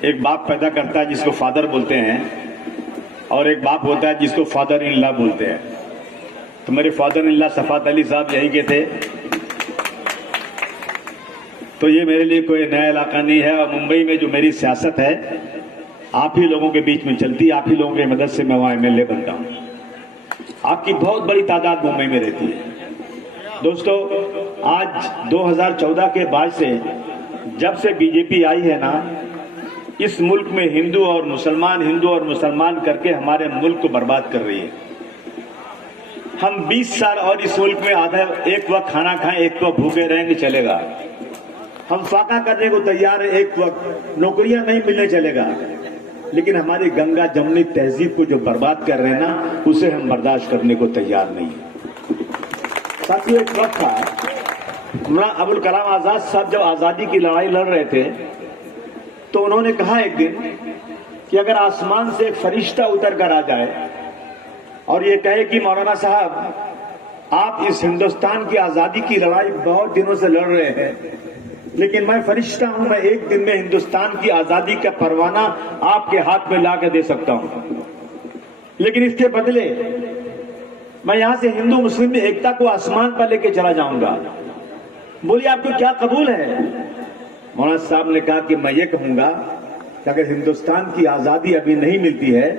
एक बाप पैदा करता है जिसको फादर बोलते हैं, और एक बाप होता है जिसको फादर इन लॉ बोलते हैं। तो मेरे father in law Shafat Ali साहब यहीं के थे। तो ये मेरे लिए कोई नया इलाका नहीं है, और मुंबई में जो मेरी सियासत है आप ही लोगों के बीच में चलती है, आप ही लोगों की मदद से मैं वहाँ MLA बनता हूँ। आपकी बहुत बड़ी तादाद मुंबई में रहती है। दोस्तों, आज 2014 के बाद से जब से बीजेपी आई है ना, इस मुल्क में हिंदू और मुसलमान करके हमारे मुल्क को बर्बाद कर रही है। हम 20 साल और इस मुल्क में आधा एक वक्त खाना खाएं, एक वक्त भूखे रहेंगे चलेगा। हम फाका करने को तैयार है, एक वक्त नौकरियां नहीं मिलने चलेगा, लेकिन हमारी गंगा जमुनी तहजीब को जो बर्बाद कर रहे हैं ना, उसे हम बर्दाश्त करने को तैयार नहीं है। साथियों, एक वक्त था, मौलाना अबुल कलाम आजाद साहब जब आजादी की लड़ाई लड़ रहे थे तो उन्होंने कहा एक दिन कि अगर आसमान से एक फरिश्ता उतर कर आ जाए और ये कहे कि मौलाना साहब आप इस हिंदुस्तान की आजादी की लड़ाई बहुत दिनों से लड़ रहे हैं, लेकिन मैं फरिश्ता हूं, मैं एक दिन में हिंदुस्तान की आजादी का परवाना आपके हाथ में ला के दे सकता हूं, लेकिन इसके बदले मैं यहां से हिंदू मुस्लिम में एकता को आसमान पर लेके चला जाऊंगा। बोलिए आपको क्या कबूल है? मौलाना साहब ने कहा कि मैं ये कहूंगा कि अगर हिंदुस्तान की आजादी अभी नहीं मिलती है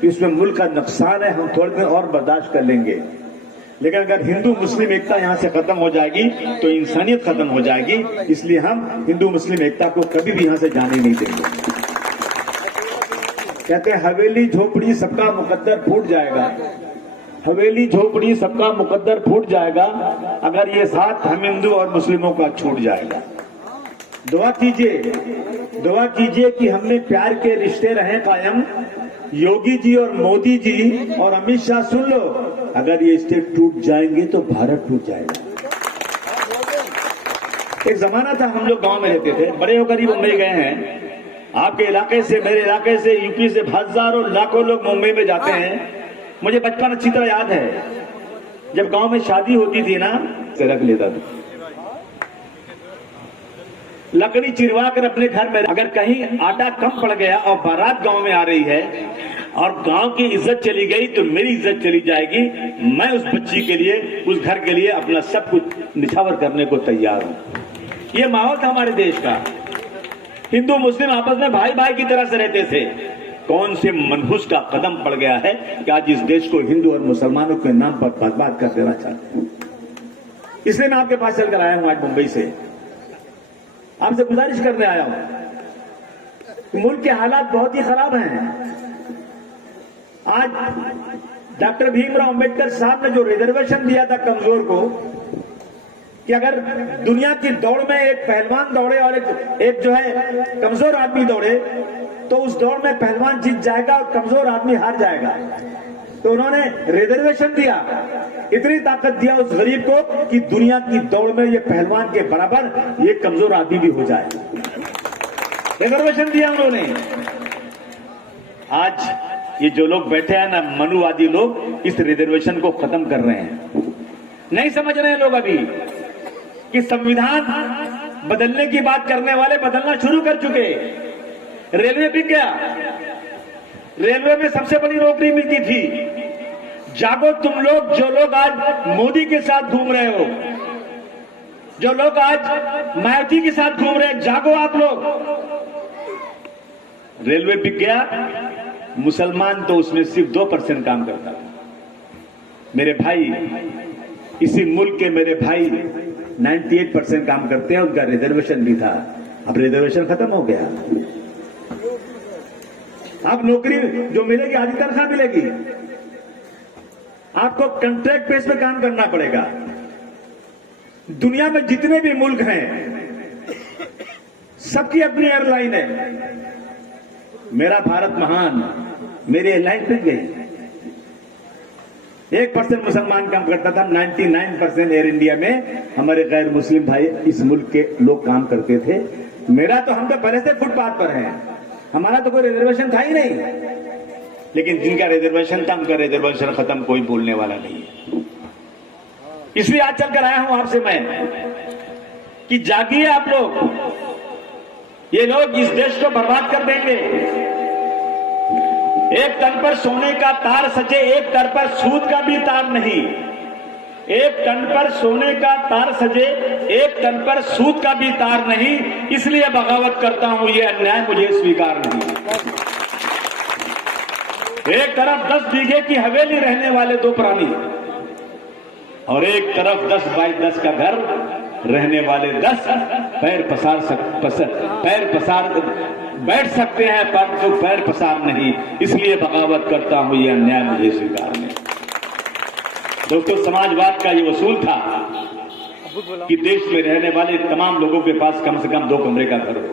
तो इसमें मुल्क का नुकसान है, हम थोड़े दिन और बर्दाश्त कर लेंगे, लेकिन अगर हिंदू मुस्लिम एकता यहां से खत्म हो जाएगी तो इंसानियत खत्म हो जाएगी। इसलिए हम हिंदू मुस्लिम एकता को कभी भी यहां से जाने नहीं देंगे। कहते हैं हवेली झोपड़ी सबका मुकद्दर फूट जाएगा, हवेली झोपड़ी सबका मुकद्दर फूट जाएगा अगर ये साथ हम हिंदू और मुस्लिमों का छूट जाएगा। दुआ कीजिए कि हमने प्यार के रिश्ते रहे कायम। योगी जी और मोदी जी और अमित शाह सुन लो, अगर ये स्टेट टूट जाएंगे तो भारत टूट जाएगा। एक जमाना था हम लोग गांव में रहते थे, बड़े होकर ही मुंबई गए हैं। आपके इलाके से, मेरे इलाके से, यूपी से हजारों लाखों लोग मुंबई में जाते हैं। मुझे बचपन अच्छी तरह याद है, जब गांव में शादी होती थी ना, रख लेता था लकड़ी चिरवा कर अपने घर में। अगर कहीं आटा कम पड़ गया और बारात गांव में आ रही है और गांव की इज्जत चली गई तो मेरी इज्जत चली जाएगी। मैं उस बच्ची के लिए, उस घर के लिए अपना सब कुछ निछावर करने को तैयार हूं। ये माहौल था हमारे देश का। हिंदू मुस्लिम आपस में भाई भाई की तरह से रहते थे। कौन से मनहूस का कदम पड़ गया है कि आज इस देश को हिंदू और मुसलमानों के नाम पर बर्बाद कर देना चाहते हैं। इसलिए मैं आपके पास चलकर आया हूं आज मुंबई से, आपसे गुजारिश करने आया हूं। मुल्क के हालात बहुत ही खराब हैं। आज डॉक्टर भीमराव अंबेडकर साहब ने जो रिजर्वेशन दिया था कमजोर को, कि अगर दुनिया की दौड़ में एक पहलवान दौड़े और एक जो है कमजोर आदमी दौड़े तो उस दौड़ में पहलवान जीत जाएगा और कमजोर आदमी हार जाएगा। तो उन्होंने रिजर्वेशन दिया, इतनी ताकत दिया उस गरीब को कि दुनिया की दौड़ में ये पहलवान के बराबर ये कमजोर आदमी भी हो जाए। रिजर्वेशन दिया उन्होंने। आज ये जो लोग बैठे हैं ना, मनुवादी लोग, इस रिजर्वेशन को खत्म कर रहे हैं। नहीं समझ रहे हैं लोग अभी कि संविधान बदलने की बात करने वाले बदलना शुरू कर चुके। रेलवे बिक गया, रेलवे में सबसे बड़ी नौकरी मिलती थी। जागो तुम लोग, जो लोग आज मोदी के साथ घूम रहे हो, जो लोग आज मायावती के साथ घूम रहे हैं, जागो आप लोग। रेलवे बिक गया, मुसलमान तो उसमें सिर्फ 2% काम करता था। मेरे भाई, इसी मुल्क के मेरे भाई 98% काम करते हैं, उनका रिजर्वेशन भी था। अब रिजर्वेशन खत्म हो गया। अब नौकरी जो मिलेगी आधी तनख्वाह मिलेगी। आपको कॉन्ट्रैक्ट बेस पे काम करना पड़ेगा। दुनिया में जितने भी मुल्क हैं सबकी अपनी एयरलाइन है। मेरा भारत महान, मेरी एयरलाइन बिक गई। 1% मुसलमान काम करता था, 99% एयर इंडिया में हमारे गैर मुस्लिम भाई इस मुल्क के लोग काम करते थे। मेरा तो, हम तो पहले से फुटपाथ पर हैं, हमारा तो कोई रिजर्वेशन था ही नहीं। लेकिन जिनका रिजर्वेशन था उनका रिजर्वेशन खत्म कोई बोलने वाला नहीं है। इसलिए आज चलकर आया हूं आपसे मैं कि जागिए आप लोग। ये लोग इस देश को बर्बाद कर देंगे। एक तन पर सोने का तार सजे, एक तन पर सूद का भी तार नहीं। एक तन पर सोने का तार सजे, एक तन पर सूद का भी तार नहीं, इसलिए बगावत करता हूं, ये अन्याय मुझे स्वीकार नहीं। एक तरफ 10 बीघे की हवेली रहने वाले 2 प्राणी और एक तरफ 10 बाई 10 का घर रहने वाले 10 पैर पसार बैठ सकते हैं परंतु पैर पसार नहीं, इसलिए बगावत करता हूं, ये अन्याय मुझे स्वीकार नहीं। दोस्तों, समाजवाद का ये उसूल था कि देश में रहने वाले तमाम लोगों के पास कम से कम 2 कमरे का घर हो,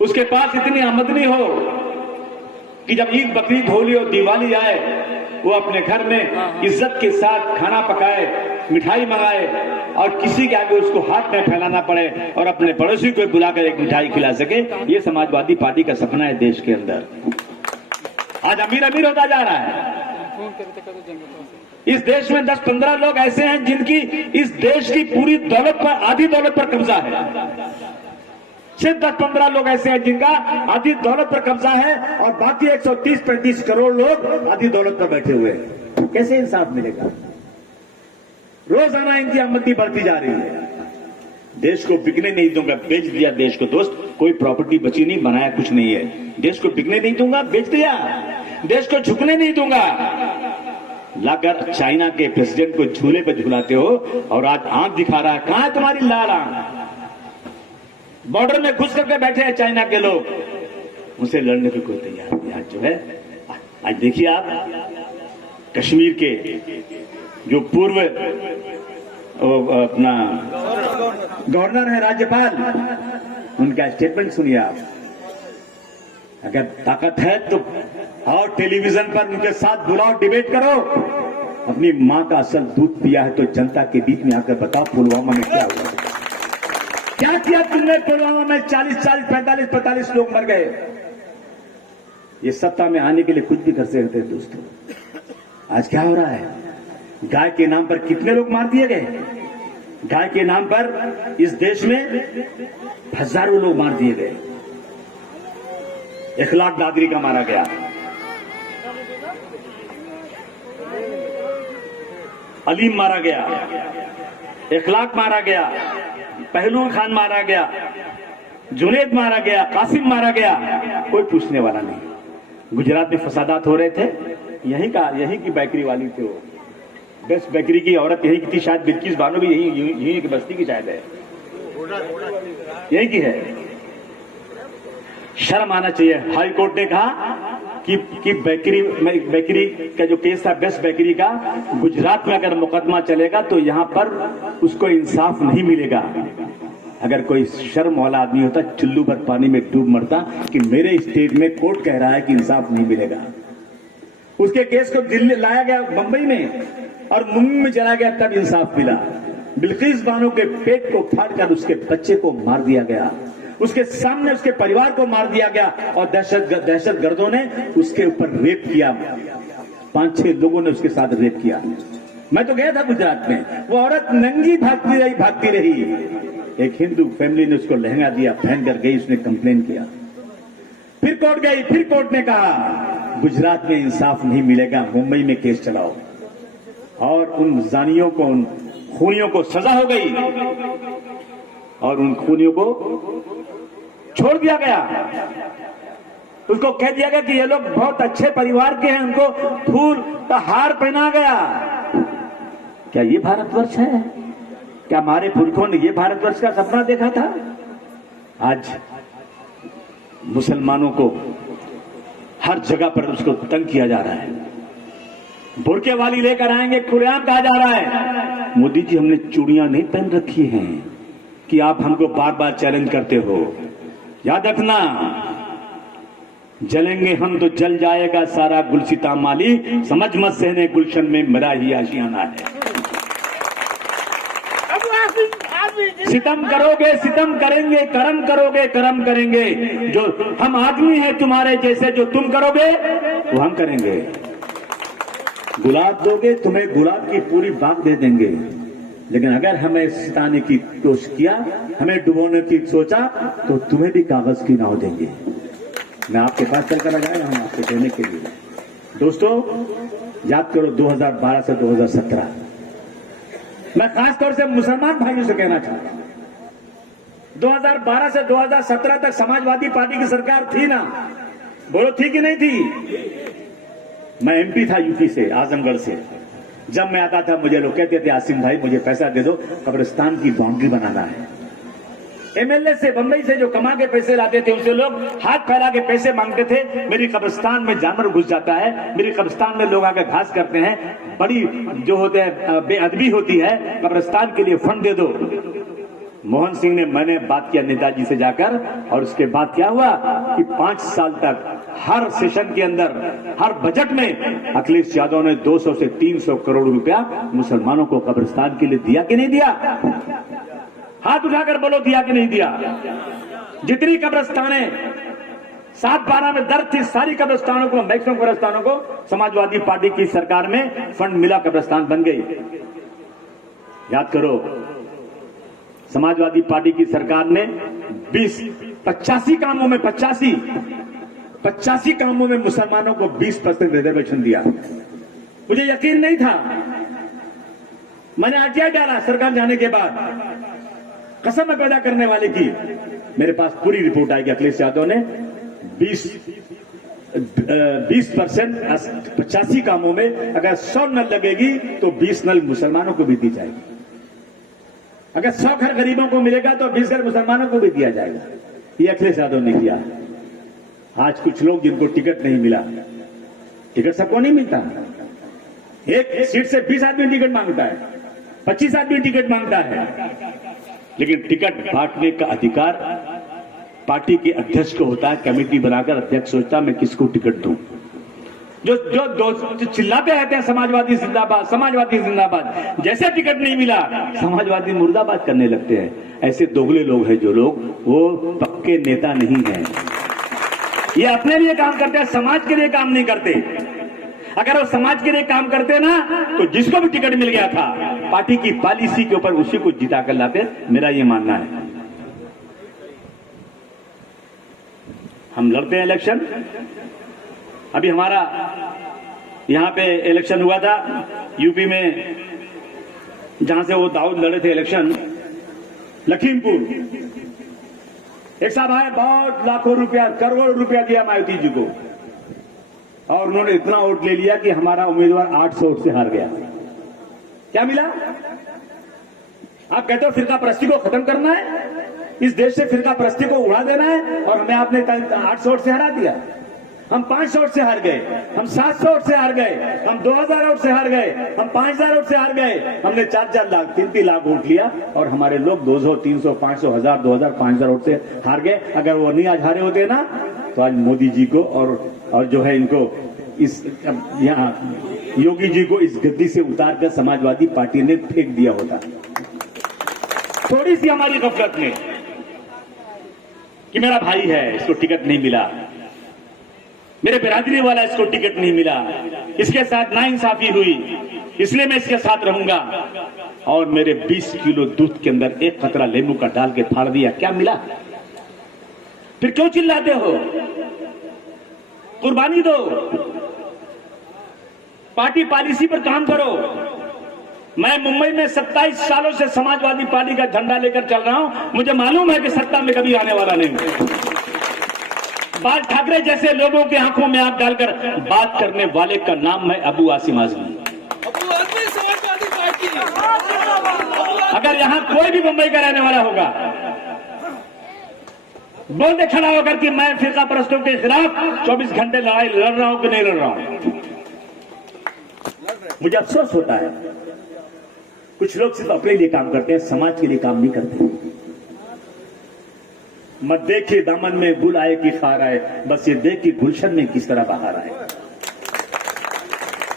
उसके पास इतनी आमदनी हो कि जब ईद, बकरीद, होली और दिवाली आए वो अपने घर में इज्जत के साथ खाना पकाए, मिठाई मंगाए और किसी के आगे उसको हाथ न फैलाना पड़े और अपने पड़ोसी को बुलाकर एक मिठाई खिला सके। ये समाजवादी पार्टी का सपना है देश के अंदर। आज अमीर अमीर होता जा रहा है। इस देश में 10-15 लोग ऐसे हैं जिनकी इस देश की पूरी दौलत पर, आधी दौलत पर कब्जा है। सिर्फ 10-15 लोग ऐसे हैं जिनका आधी दौलत पर कब्जा है और बाकी 130-135 करोड़ लोग आधी दौलत पर बैठे हुए हैं। कैसे इंसाफ मिलेगा? रोजाना इनकी आमदनी बढ़ती जा रही है। देश को बिकने नहीं दूंगा, बेच दिया देश को। दोस्त, कोई प्रॉपर्टी बची नहीं, बनाया कुछ नहीं है। देश को बिकने नहीं दूंगा, बेच दिया। देश को झुकने नहीं दूंगा, लाकर चाइना के प्रेसिडेंट को झूले पर झुलाते हो और आज आंख दिखा रहा है। कहां है तुम्हारी लाल आंख? बॉर्डर में घुस करके बैठे हैं चाइना के लोग, उनसे लड़ने की कोई तैयार नहीं। आज जो है, आज देखिए आप, कश्मीर के जो पूर्व अपना गवर्नर है, राज्यपाल, उनका स्टेटमेंट सुनिए आप। अगर ताकत है तो और टेलीविजन पर उनके साथ बुलाओ, डिबेट करो। अपनी मां का असल दूध पिया है तो जनता के बीच में आकर बताओ पुलवामा में क्या हुआ, क्या किया तुमने पुलवामा में? 40-40, 45-45 लोग मर गए। ये सत्ता में आने के लिए कुछ भी कर सकते हैं दोस्तों। आज क्या हो रहा है? गाय के नाम पर कितने लोग मार दिए गए? गाय के नाम पर इस देश में हजारों लोग मार दिए गए। 1 लाख दादरी का मारा गया, अलीम मारा गया, 1 लाख मारा गया, पहलू खान मारा गया, जुनेद मारा गया, कासिम मारा गया, कोई पूछने वाला नहीं। गुजरात में फसादात हो रहे थे, यहीं की बेकरी वाली थी वो, बेस्ट बेकरी की औरत यही की थी, शायद बिल्किस बानो भी यही की बस्ती की शायद है, यही की है। शर्म आना चाहिए। हाई कोर्ट ने कहा कि बेकरी का जो केस था, बेस्ट बेकरी का, गुजरात में अगर मुकदमा चलेगा तो यहां पर उसको इंसाफ नहीं मिलेगा। अगर कोई शर्म वाला आदमी होता, चुल्लू भर पानी में डूब मरता कि मेरे स्टेट में कोर्ट कह रहा है कि इंसाफ नहीं मिलेगा। उसके केस को दिल्ली लाया गया, मुंबई में, और मुंबई में चला गया, तब इंसाफ मिला। बिल्किस बानो के पेट को फाड़कर उसके बच्चे को मार दिया गया, उसके सामने उसके परिवार को मार दिया गया और दहशतगर्दों ने उसके ऊपर रेप किया। 5-6 लोगों ने उसके साथ रेप किया। मैं तो गया था गुजरात में, वो औरत नंगी भागती रही। एक हिंदू फैमिली ने उसको लहंगा दिया, पहन कर गई, उसने कंप्लेन किया, फिर कोर्ट गई, फिर कोर्ट ने कहा गुजरात में इंसाफ नहीं मिलेगा, मुंबई में केस चलाओ। और उन जानियों को, उन खूनियों को सजा हो गई और उन खूनियों को छोड़ दिया गया। उसको कह दिया गया कि ये लोग बहुत अच्छे परिवार के हैं, उनको फूल का हार पहना गया। क्या ये भारतवर्ष है? क्या हमारे पुरखों ने ये भारतवर्ष का सपना देखा था? आज मुसलमानों को हर जगह पर उसको तंग किया जा रहा है। बुरके वाली लेकर आएंगे, खुलेआम कहा जा रहा है। मोदी जी, हमने चूड़ियां नहीं पहन रखी हैं कि आप हमको बार बार चैलेंज करते हो। याद रखना, जलेंगे हम तो जल जाएगा सारा गुलसिता माली, समझ मत सहने गुलशन में मेरा ही आशियाना है। सितम करोगे सितम करेंगे, करम करोगे करम करेंगे। जो हम आदमी हैं तुम्हारे जैसे, जो तुम करोगे वो हम करेंगे। गुलाब दोगे, तुम्हें गुलाब की पूरी बाग दे देंगे। लेकिन अगर हमें सिताने की कोशिश किया, हमें डुबोने की सोचा, तो तुम्हें भी कागज की नाव देंगे। मैं आपके पास चलकर आ जाएगा, हम आपको देने के लिए। दोस्तों, याद करो 2012 से 2017। मैं खास तौर से मुसलमान भाइयों से कहना चाहता हूं, 2012 से 2017 तक समाजवादी पार्टी की सरकार थी ना? बोलो, थी कि नहीं थी? मैं एमपी था यूपी से, आजमगढ़ से। जब मैं आता था, मुझे लोग कहते थे, आसिम भाई मुझे पैसा दे दो, कब्रिस्तान की बाउंड्री बनाना है। एमएलए से, बंबई से जो कमा के पैसे लाते थे, उनसे लोग हाथ फैला के पैसे मांगते थे। मेरी कब्रिस्तान में जानवर घुस जाता है, मेरी कब्रिस्तान में लोग आकर घास करते हैं, बड़ी जो होते हैं बेअदबी होती है, कब्रिस्तान के लिए फंड दे दो। मोहन सिंह ने, मैंने बात किया नेताजी से जाकर, और उसके बाद क्या हुआ कि 5 साल तक हर सेशन के अंदर, हर बजट में अखिलेश यादव ने 200 से 300 करोड़ रुपया मुसलमानों को कब्रिस्तान के लिए दिया कि नहीं दिया? हाथ उठाकर बोलो, दिया कि नहीं दिया? जितनी कब्रिस्तानें 7-12 में दर्ज थी, सारी कब्रिस्तानों को, मैक्सिमम कब्रिस्तानों को समाजवादी पार्टी की सरकार में फंड मिला, कब्रिस्तान बन गई। याद करो, समाजवादी पार्टी की सरकार ने 85 कामों में 85 कामों में मुसलमानों को 20% रिजर्वेशन दिया। मुझे यकीन नहीं था, मैंने आरटीआई डाला सरकार जाने के बाद, कसम में पैदा करने वाले की। मेरे पास पूरी रिपोर्ट आएगी। अखिलेश यादव ने 20% 85 कामों में अगर 100 नल लगेगी तो 20 नल मुसलमानों को भी दी जाएगी। अगर 100 घर गरीबों को मिलेगा तो 20 घर मुसलमानों को भी दिया जाएगा। ये अखिलेश यादव ने किया। आज कुछ लोग जिनको टिकट नहीं मिला, टिकट सबको नहीं मिलता, एक सीट से 20 आदमी टिकट मांगता है, 25 आदमी टिकट मांगता है, लेकिन टिकट बांटने का अधिकार पार्टी के अध्यक्ष को होता है। कमेटी बनाकर अध्यक्ष सोचता मैं किसको टिकट दूं। जो चिल्लाते रहते हैं समाजवादी जिंदाबाद, समाजवादी जिंदाबाद, जैसे टिकट नहीं मिला समाजवादी मुर्दाबाद करने लगते हैं। ऐसे दोगले लोग हैं जो लोग, वो पक्के नेता नहीं हैं। ये अपने लिए काम करते हैं, समाज के लिए काम नहीं करते। अगर वो समाज के लिए काम करते ना, तो जिसको भी टिकट मिल गया था पार्टी की पॉलिसी के ऊपर उसी को जिता कर लाते। मेरा ये मानना है। हम लड़ते हैं इलेक्शन। अभी हमारा यहां पे इलेक्शन हुआ था यूपी में, जहां से वो दाऊद लड़े थे इलेक्शन, लखीमपुर। एक साहब आए, बहुत लाखों रुपया, करोड़ रुपया दिया मायावती जी को, और उन्होंने इतना वोट ले लिया कि हमारा उम्मीदवार 800 वोट से हार गया। क्या मिला? आप कहते हो फिरका परस्ती को खत्म करना है, इस देश से फिरका परस्ती को उड़ा देना है, और हमें आपने 800 वोट से हरा दिया। हम 500 वोट से हार गए, हम 700 वोट से हार गए, हम 2000 वोट से हार गए, हम 5000 वोट से हार गए। हमने 4-4 लाख 3-3 लाख वोट लिया, और हमारे लोग 200, 300, 500, 1000, 2000, 5000 वोट से हार गए। अगर वो नहीं आज हारे होते ना, तो आज मोदी जी को और जो है इनको, इस यहाँ योगी जी को इस गद्दी से उतार कर समाजवादी पार्टी ने फेंक दिया होता। थोड़ी सी हमारी गफलत में कि मेरा भाई है, इसको टिकट नहीं मिला, मेरे बिरादरी वाला इसको टिकट नहीं मिला, इसके साथ नाइंसाफी हुई, इसलिए मैं इसके साथ रहूंगा, और मेरे 20 किलो दूध के अंदर एक कतरा नींबू का डाल के फाड़ दिया। क्या मिला? फिर क्यों चिल्लाते हो? कुर्बानी दो, पार्टी पॉलिसी पर काम करो। मैं मुंबई में 27 सालों से समाजवादी पार्टी का झंडा लेकर चल रहा हूं। मुझे मालूम है कि सत्ता में कभी आने वाला नहीं। बाल ठाकरे जैसे लोगों की आंखों में आंख डालकर बात करने वाले का नाम है अबू आसिम आजमी। समाजवादी पार्टी। अगर यहां कोई भी मुंबई का रहने वाला होगा, बोल दे खड़ा होकर कि मैं फिरका परस्तों के खिलाफ 24 घंटे लड़ाई लड़ रहा हूं कि नहीं लड़ रहा हूं। मुझे अफसोस होता है, कुछ लोग सिर्फ अपने लिए काम करते हैं, समाज के लिए काम नहीं करते। मत देखिए दामन में गुल आए कि खार आए, बस ये देख कि गुलशन में किस तरह बाहर आए।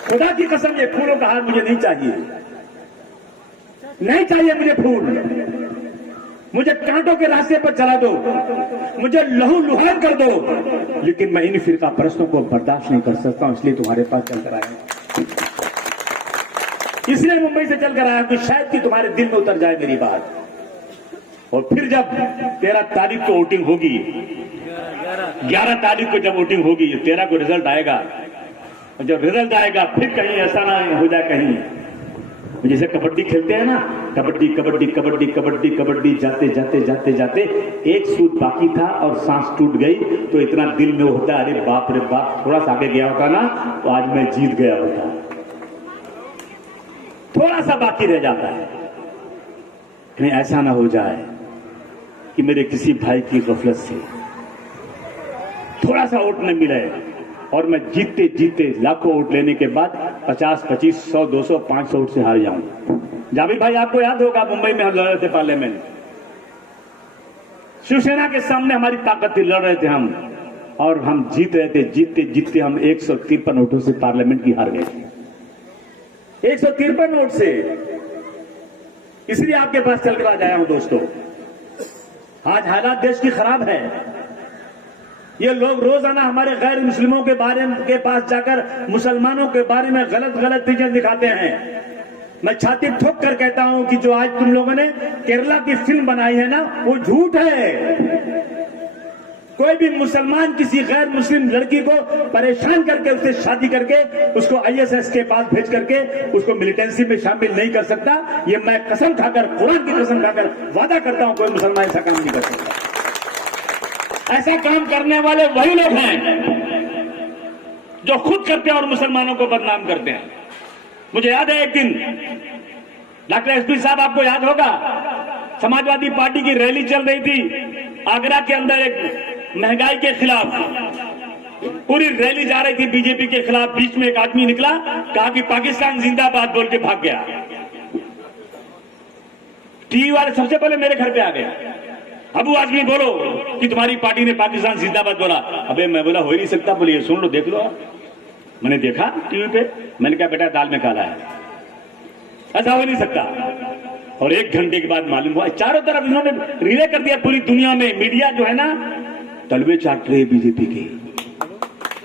खुदा की कसम, ये फूलों का हार मुझे नहीं चाहिए, नहीं चाहिए मुझे फूल। मुझे कांटों के रास्ते पर चला दो, मुझे लहू लुहान कर दो, लेकिन मैं इन फिरका परस्तों को बर्दाश्त नहीं कर सकता हूं, इसलिए तुम्हारे पास चलकर आया। इसलिए मुंबई से चलकर आया कि शायद कि तुम्हारे दिल में उतर जाए मेरी बात। और फिर जब 13 तारीख को वोटिंग होगी, 11 तारीख को जब वोटिंग होगी, 13 को रिजल्ट आएगा, और जब रिजल्ट आएगा फिर कहीं ऐसा ना हो जाए, कहीं जैसे कबड्डी खेलते हैं ना, कबड्डी कबड्डी कबड्डी कबड्डी कबड्डी, जाते जाते जाते जाते एक सूट बाकी था और सांस टूट गई, तो इतना दिल में होता, अरे बाप रे बाप, थोड़ा सा आगे गया होता ना तो आज मैं जीत गया होता। थोड़ा सा बाकी रह जाता है। कहीं ऐसा ना हो जाए कि मेरे किसी भाई की गफलत से थोड़ा सा वोट न मिले और मैं जीतते जीतते लाखों वोट लेने के बाद 50, 25, 100, 200, 500 वोट से हार जाऊं। जावेद भाई, आपको याद होगा मुंबई में हम लड़ रहे थे पार्लियामेंट, शिवसेना के सामने हमारी ताकत थी, लड़ रहे थे हम, और हम जीत रहे थे। जीतते जीतते हम 153 वोटों से पार्लियामेंट की हार गए थे, 153 वोट से। इसलिए आपके पास चलकर आज आया हूं दोस्तों। आज हालात देश की खराब है। ये लोग रोजाना हमारे गैर मुस्लिमों के बारे के पास जाकर मुसलमानों के बारे में गलत गलत चीजें दिखाते हैं। मैं छाती ठोक कर कहता हूं कि जो आज तुम लोगों ने केरला की फिल्म बनाई है ना, वो झूठ है। कोई भी मुसलमान किसी गैर मुस्लिम लड़की को परेशान करके उससे शादी करके उसको आईएसएस के पास भेज करके उसको मिलिटेंसी में शामिल नहीं कर सकता। ये मैं कसम खाकर, कुरान की कसम खाकर वादा करता हूं, कोई मुसलमान ऐसा काम नहीं कर सकता। ऐसा काम करने वाले वही लोग हैं जो खुद करते हैं और मुसलमानों को बदनाम करते हैं। मुझे याद है एक दिन डॉक्टर एसपी साहब, आपको याद होगा, समाजवादी पार्टी की रैली चल रही थी आगरा के अंदर, एक महंगाई के खिलाफ पूरी रैली जा रही थी बीजेपी के खिलाफ। बीच में एक आदमी निकला, कहा कि पाकिस्तान जिंदाबाद बोल के भाग गया। टीवी वाले सबसे पहले मेरे घर पे आ गया, अबू आजमी बोलो कि तुम्हारी पार्टी ने पाकिस्तान जिंदाबाद बोला। अबे मैं बोला हो ही नहीं सकता। बोलिए सुन लो, देख लो। मैंने देखा टीवी पे, मैंने कहा बेटा दाल में काला है, ऐसा हो नहीं सकता। और 1 घंटे के बाद मालूम हुआ, चारों तरफ इन्होंने रिले कर दिया, पूरी दुनिया में मीडिया जो है ना तलवे चाट रही है, बीजेपी की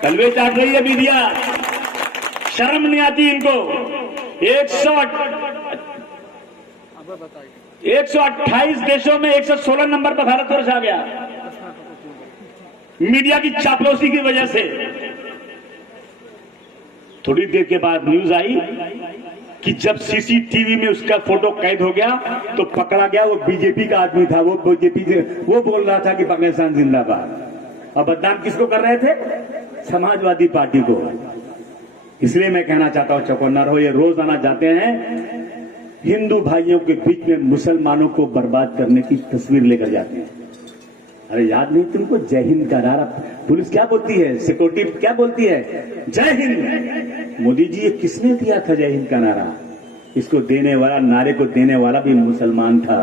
तलवे चाट रही है मीडिया। शर्म नहीं आती इनको। 128 देशों में 116 नंबर पर भारतवर्ष आ गया, मीडिया की चापलूसी की वजह से। थोड़ी देर के बाद न्यूज आई कि जब सीसीटीवी में उसका फोटो कैद हो गया तो पकड़ा गया, वो बीजेपी का आदमी था। वो बीजेपी से वो बोल रहा था कि पाकिस्तान जिंदाबाद। और बदनाम किसको कर रहे थे? समाजवादी पार्टी को। इसलिए मैं कहना चाहता हूं, चौकन्ना रहो। ये रोजाना जाते हैं हिंदू भाइयों के बीच में मुसलमानों को बर्बाद करने की तस्वीर लेकर जाते हैं। अरे याद नहीं तुमको जय हिंद का नारा पुलिस क्या बोलती है, सिक्योरिटी क्या बोलती है? जय हिंद। मोदी जी, ये किसने दिया था जय हिंद का नारा? इसको देने वाला, नारे को देने वाला भी मुसलमान था।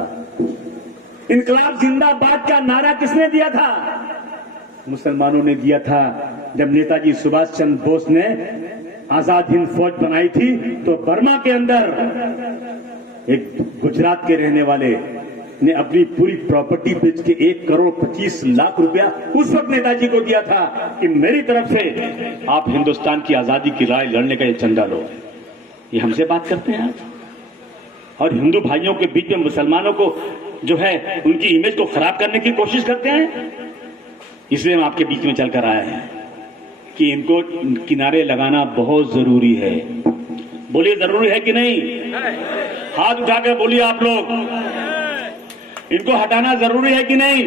इनकलाब जिंदाबाद का नारा किसने दिया था? मुसलमानों ने दिया था। जब नेताजी सुभाष चंद्र बोस ने आजाद हिंद फौज बनाई थी तो बर्मा के अंदर एक गुजरात के रहने वाले ने अपनी पूरी प्रॉपर्टी बेच के 1,25,00,000 रुपया उस वक्त नेताजी को दिया था कि मेरी तरफ से आप हिंदुस्तान की आजादी की लड़ाई लड़ने का ये चंदा लो। ये हमसे बात करते हैं और हिंदू भाइयों के बीच में मुसलमानों को जो है उनकी इमेज को खराब करने की कोशिश करते हैं। इसलिए हम आपके बीच में चलकर आए हैं कि इनको किनारे लगाना बहुत जरूरी है। बोलिए जरूरी है कि नहीं? हाथ उठाकर बोलिए आप लोग, इनको हटाना जरूरी है कि नहीं?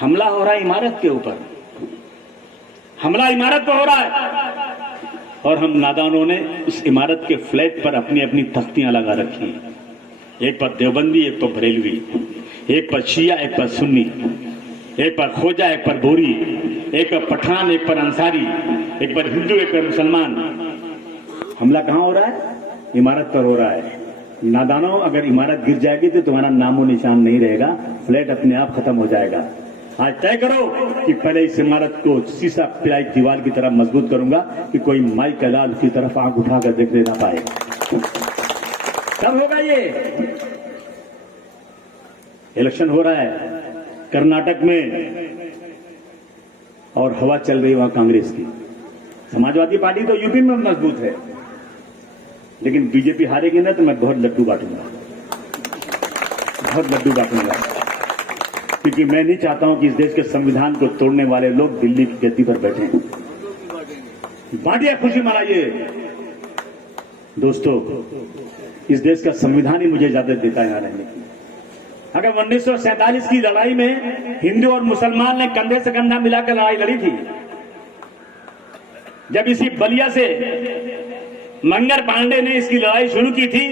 हमला हो रहा है इमारत के ऊपर, हमला इमारत पर हो रहा है और हम नादानों ने उस इमारत के फ्लैट पर अपनी अपनी तख्तियां लगा रखी हैं। एक पर देवबंदी, एक पर बरेलवी, एक पर शिया, एक पर सुन्नी, एक पर खोजा, एक पर बोरी, एक पर पठान, एक पर अंसारी, एक पर हिंदू, एक पर मुसलमान। हमला कहां हो रहा है? इमारत पर हो रहा है। नादानों, अगर इमारत गिर जाएगी तो तुम्हारा नामो निशान नहीं रहेगा, फ्लैट अपने आप खत्म हो जाएगा। आज तय करो कि पहले इस इमारत को शीशा पिलाई दीवार की तरफ मजबूत करूंगा कि कोई माई का लाल की तरफ आंख उठाकर देखने ना पाए। कब होगा ये? इलेक्शन हो रहा है कर्नाटक में और हवा चल रही है वहां कांग्रेस की। समाजवादी पार्टी तो यूपी में मजबूत है, लेकिन बीजेपी हारेगी ना तो मैं बहुत लड्डू बांटूंगा, बहुत लड्डू बांटूंगा, क्योंकि मैं नहीं चाहता हूं कि इस देश के संविधान को तोड़ने वाले लोग दिल्ली की गद्दी पर बैठे। बांटिए, खुशी मनाइए। दोस्तों, इस देश का संविधान ही मुझे इजाजत देता है यहां रहने की। अगर 1947 की लड़ाई में हिंदू और मुसलमान ने कंधे से कंधा मिलाकर लड़ाई लड़ी थी, जब इसी बलिया से मंगर पांडे ने इसकी लड़ाई शुरू की थी,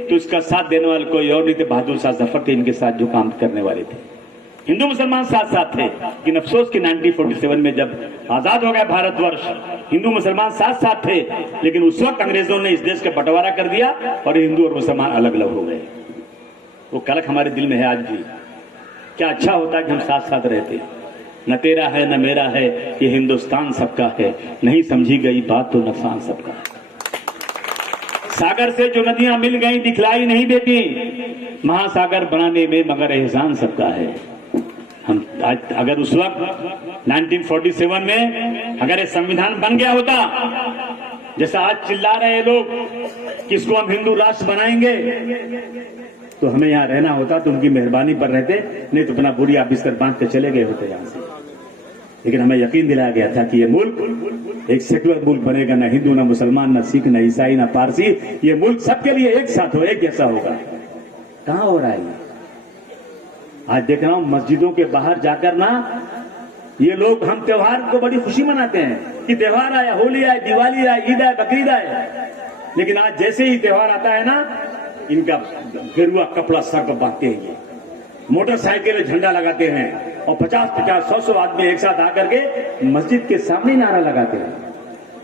तो इसका साथ देने वाले कोई और नहीं थे, बहादुर शाह जफर थे इनके साथ जो काम करने वाले थे। हिंदू मुसलमान साथ साथ थे, लेकिन अफसोस कि 1947 में जब आजाद हो गया भारतवर्ष, हिंदू मुसलमान साथ साथ थे, लेकिन उस वक्त अंग्रेजों ने इस देश का बंटवारा कर दिया और हिंदू और मुसलमान अलग अलग हो गए। वो कलक हमारे दिल में है आज भी। क्या अच्छा होता है कि हम साथ साथ रहते। न तेरा है न मेरा है, ये हिंदुस्तान सबका है, नहीं समझी गई बात तो नुकसान सबका है। सागर से जो नदियां मिल गई दिखलाई नहीं देती, महासागर बनाने में मगर एहसान सबका है। हम आज अगर उस वक्त 1947 में अगर ये संविधान बन गया होता, जैसा आज चिल्ला रहे हैं लोग कि इसको हम हिंदू राष्ट्र बनाएंगे, तो हमें यहाँ रहना होता, तो उनकी मेहरबानी पर रहते, नहीं तो अपना बोरिया बिस्तर बांध के चले गए होते यहाँ से। लेकिन हमें यकीन दिलाया गया था कि ये मुल्क एक सेकुलर मुल्क बनेगा, ना हिंदू ना मुसलमान, ना सिख ना ईसाई ना पारसी, ये मुल्क सबके लिए एक साथ हो, एक जैसा होगा। कहां हो रहा है ये? आज देख रहा हूं मस्जिदों के बाहर जाकर ना, ये लोग हम त्योहार को बड़ी खुशी मनाते हैं कि त्योहार आया, होली आए, दिवाली आए, ईद आए, बकरीद आए, लेकिन आज जैसे ही त्योहार आता है ना, इनका गेरुआ कपड़ा सर पर बांधते हैं, ये मोटरसाइकिल झंडा लगाते हैं और 50-50, 100-100 आदमी एक साथ आकर के मस्जिद के सामने नारा लगाते हैं।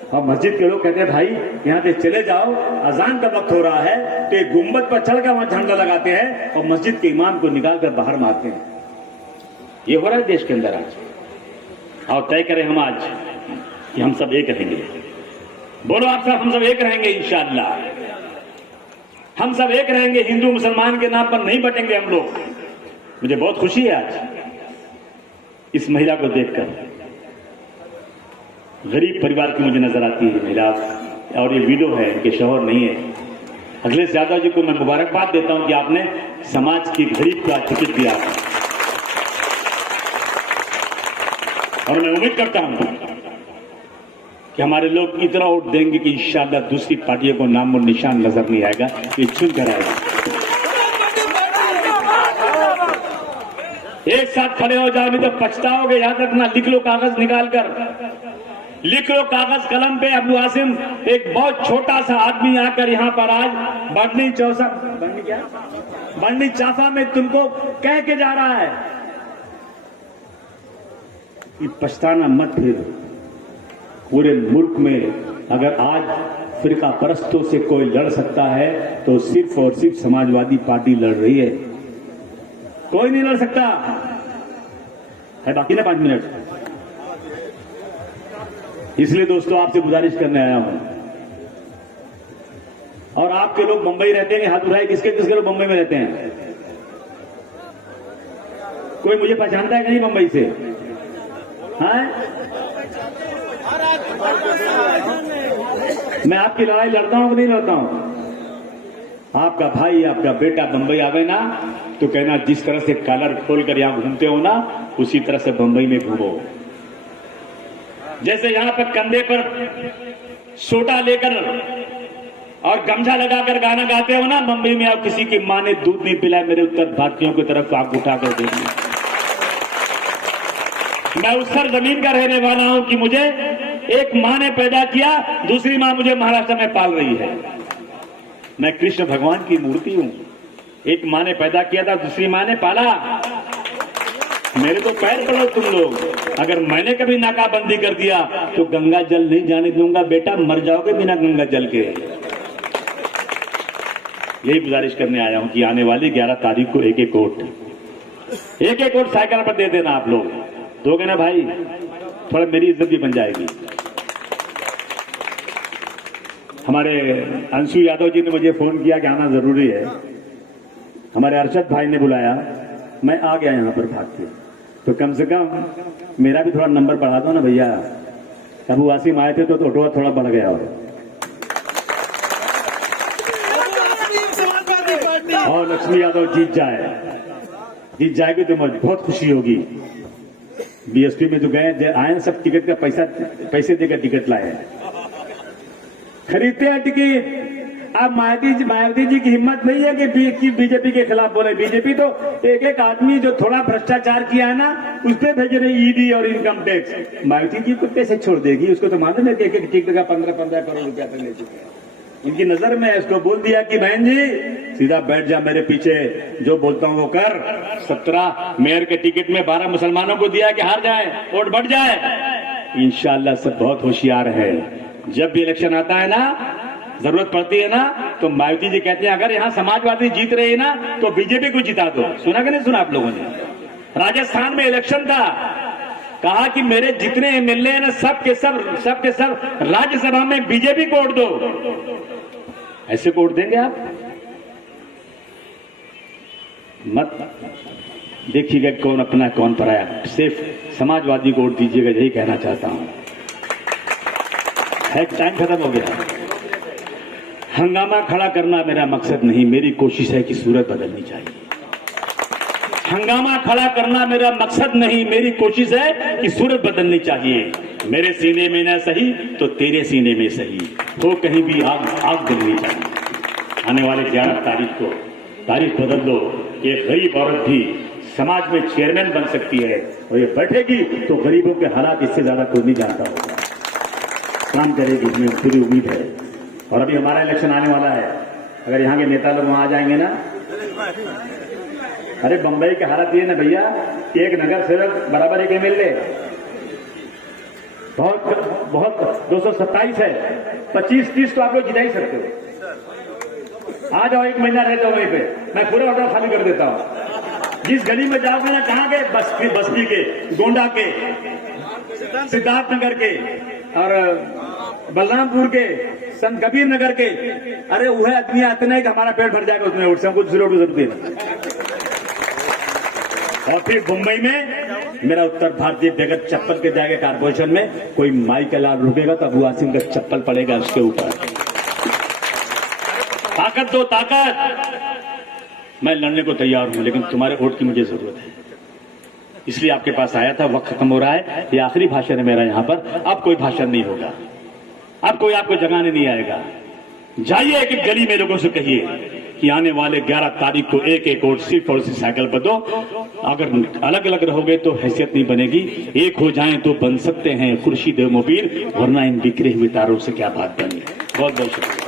और मस्जिद के लोग कहते हैं भाई यहाँ से चले जाओ, अजान का वक्त हो रहा है, तो एक गुम्बद पर चढ़कर वहां झंडा लगाते हैं और मस्जिद के इमाम को निकालकर बाहर मारते हैं। ये हो रहा है देश के अंदर आज। और तय करें हम आज कि हम सब एक रहेंगे। बोलो आप सब, हम सब एक रहेंगे इंशाअल्लाह। हम सब एक रहेंगे, हिंदू मुसलमान के नाम पर नहीं बटेंगे हम लोग। मुझे बहुत खुशी है आज इस महिला को देखकर। गरीब परिवार की मुझे नजर आती है महिला, और ये विडो है, इनके शौहर नहीं है। अखिलेश यादव जी को मैं मुबारकबाद देता हूं कि आपने समाज की गरीब का टिकट दिया, और मैं उम्मीद करता हूं कि हमारे लोग इतना वोट देंगे कि इंशाअल्लाह दूसरी पार्टियों को नाम और निशान नजर नहीं आएगा, ये चुन कर आएगा। एक साथ खड़े हो जाओ, नहीं तो पछताओगे। याद रखना, लिख लो कागज निकाल कर, लिख लो कागज कलम पे। अबू आसिम एक बहुत छोटा सा आदमी आकर यहाँ पर आज बढ़नी चासा में तुमको कह के जा रहा है कि पछताना मत फिर। पूरे मुल्क में अगर आज फिरका परस्तों से कोई लड़ सकता है तो सिर्फ और सिर्फ समाजवादी पार्टी लड़ रही है, कोई नहीं लड़ सकता है। बाकी ना 5 मिनट, इसलिए दोस्तों आपसे गुजारिश करने आया हूं। और आपके लोग मुंबई रहते हैं, हाथ उठाए, किसके किसके लोग मुंबई में रहते हैं? कोई मुझे पहचानता है कि नहीं मुंबई से? हाँ, मैं आपकी लड़ाई लड़ता हूं कि नहीं लड़ता हूं? आपका भाई, आपका बेटा बंबई आवे ना, तो कहना जिस तरह से कॉलर खोलकर यहां घूमते हो ना, उसी तरह से बंबई में घूमो। जैसे यहां पर कंधे पर सोटा लेकर और गमछा लगाकर गाना गाते हो ना, बंबई में आप किसी की मां ने दूध नहीं पिलाया, मेरे उत्तर भारतीयों की तरफ आंख उठाकर देखिए। मैं उस सर जमीन का रहने वाला हूं कि मुझे एक मां ने पैदा किया, दूसरी मां मुझे महाराष्ट्र में पाल रही है। मैं कृष्ण भगवान की मूर्ति हूं। एक मां ने पैदा किया था, दूसरी मां ने पाला। मेरे को पैर पड़ो तुम लोग। अगर मैंने कभी नाकाबंदी कर दिया तो गंगा जल नहीं जाने दूंगा बेटा, मर जाओगे बिना गंगा जल के। यही गुजारिश करने आया हूं कि आने वाली 11 तारीख को एक एक वोट साइकिल पर दे देना। आप लोग दोगे ना भाई, थोड़ा मेरी इज्जत भी बन जाएगी। हमारे अंशु यादव जी ने मुझे फोन किया कि आना जरूरी है। हमारे अरशद भाई ने बुलाया, मैं आ गया यहां पर भाग के। तो कम से कम मेरा भी थोड़ा नंबर बढ़ा दो ना भैया। अबू आसिम आए थे तो ऑटो थोड़ा बढ़ गया। और लक्ष्मी यादव जीत जाएगी तो मुझे बहुत खुशी होगी। बीएसपी में जो गए आए सब टिकट का पैसे देकर टिकट लाए हैं, खरीदते हैं टिकट। अब मायावती जी की हिम्मत नहीं है कि बीजेपी के खिलाफ बोले। बीजेपी तो एक आदमी जो थोड़ा भ्रष्टाचार किया है ना, उस पर भेज रही ईडी और इनकम टैक्स। मायावती जी को कैसे छोड़ देगी? उसको तो मालूम है कि एक टिकट का 15-15 करोड़ रुपया तक ले चुके हैं। उनकी नजर में इसको बोल दिया कि बहन जी सीधा बैठ जा मेरे पीछे, जो बोलता हूं वो कर। 17 मेयर के टिकट में 12 मुसलमानों को दिया कि हार जाए, वोट बढ़ जाए। इंशाल्लाह सब बहुत होशियार है। जब भी इलेक्शन आता है ना, जरूरत पड़ती है ना, तो मायावती जी कहते हैं अगर यहाँ समाजवादी जीत रहे हैं ना तो बीजेपी को जिता दो। सुना कि नहीं सुना आप लोगों ने? राजस्थान में इलेक्शन था, कहा कि मेरे जितने एमएलए हैं ना सब के सब राज्यसभा में बीजेपी को वोट दो। ऐसे वोट देंगे आप? मत देखिएगा कौन अपना कौन पराया। सिर्फ समाजवादी को वोट दीजिएगा, यही कहना चाहता हूं। है टाइम खत्म हो गया। हंगामा खड़ा करना मेरा मकसद नहीं, मेरी कोशिश है कि सूरत बदलनी चाहिए। हंगामा खड़ा करना मेरा मकसद नहीं, मेरी कोशिश है कि सूरत बदलनी चाहिए। मेरे सीने में ना सही तो तेरे सीने में सही हो, कहीं भी आग जलनी चाहिए। आने वाले 11 तारीख को तारीख बदल दो। एक गरीब औरत भी समाज में चेयरमैन बन सकती है, और ये बैठेगी तो गरीबों के हालात इससे ज्यादा कोई नहीं जानता होगा। काम करेगी, इसमें पूरी उम्मीद है। और अभी हमारा इलेक्शन आने वाला है, अगर यहाँ के नेता लोग वहां आ जाएंगे ना, अरे बंबई की हालत ये ना भैया, एक नगर सेवक बराबर एक एमएलए, बहुत 227 है, 25-30 तो आप लोग जिता ही सकते हो। आ जाओ, एक महीना रह जाओ वहीं पे, मैं पूरा ऑर्डर खाली कर देता हूं। जिस गली में जाओगे ना, कहाँ के? बस्ती के, गोंडा के, सिद्धार्थनगर के और बलरामपुर के, संत कबीर नगर के। अरे वह आदमी आते नहीं कि हमारा पेट भर जाएगा उसमें, उठ से कुछ जरूरत नहीं। और फिर मुंबई में मेरा उत्तर भारतीय बेगत चप्पल के जाएगा कारपोरेशन में, कोई माई का लाल रुकेगा तो अबू आसिम का चप्पल पड़ेगा उसके ऊपर। ताकत दो, ताकत। मैं लड़ने को तैयार हूं, लेकिन तुम्हारे वोट की मुझे जरूरत है, इसलिए आपके पास आया था। वक्त खत्म हो रहा है, ये आखिरी भाषण है मेरा यहाँ पर। अब कोई भाषण नहीं होगा, अब कोई आपको जगाने नहीं आएगा। जाइए एक गली में लोगों से कहिए कि आने वाले 11 तारीख को एक वोट सिर्फ और सिर्फ साइकिल पर दो। अगर अलग अलग रहोगे तो हैसियत नहीं बनेगी, एक हो जाएं तो बन सकते हैं खुर्शीद मुबीन, वरना इन बिखरे हुए तारों से क्या बात बनी। बहुत बहुत शुक्रिया।